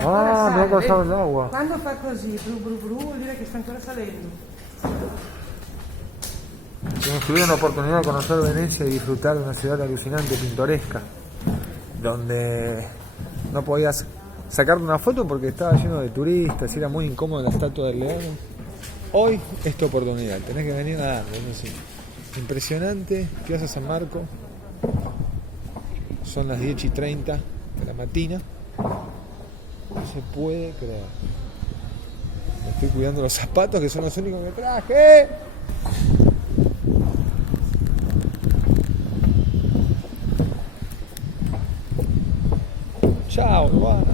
Ah, mi ha sale. causado el agua. Quando fa così, bru bru bru, vuol dire che sta ancora salendo. Si me escribió una oportunidad de conocer Venecia y disfrutar de una ciudad alucinante, pintoresca, donde no podías sacarte una foto porque estaba lleno de turistas y era muy incómodo la Estatua del León. Hoy es tu oportunidad, tenés que venir a darle, no sé. Impresionante, Piazza San Marco. Son las 10:30 de la mañana. No se puede creer. Me estoy cuidando los zapatos que son los únicos que traje. Chao, Luana.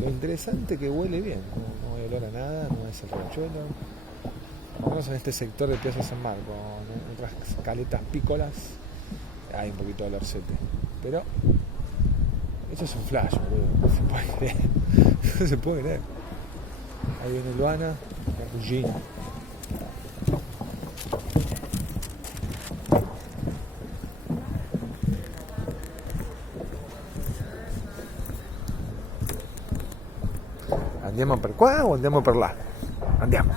Lo interesante que huele bien, no hay olor a nada, no es el riachuelo. Por lo menos en este sector de Piazza San Marco, en otras caletas pícolas hay un poquito de olorcete. Pero eso es un flash, boludo, no se puede creer. No se puede creer. Ahí viene Luana, la cugina. Andiamo per qua o andiamo per là? Andiamo.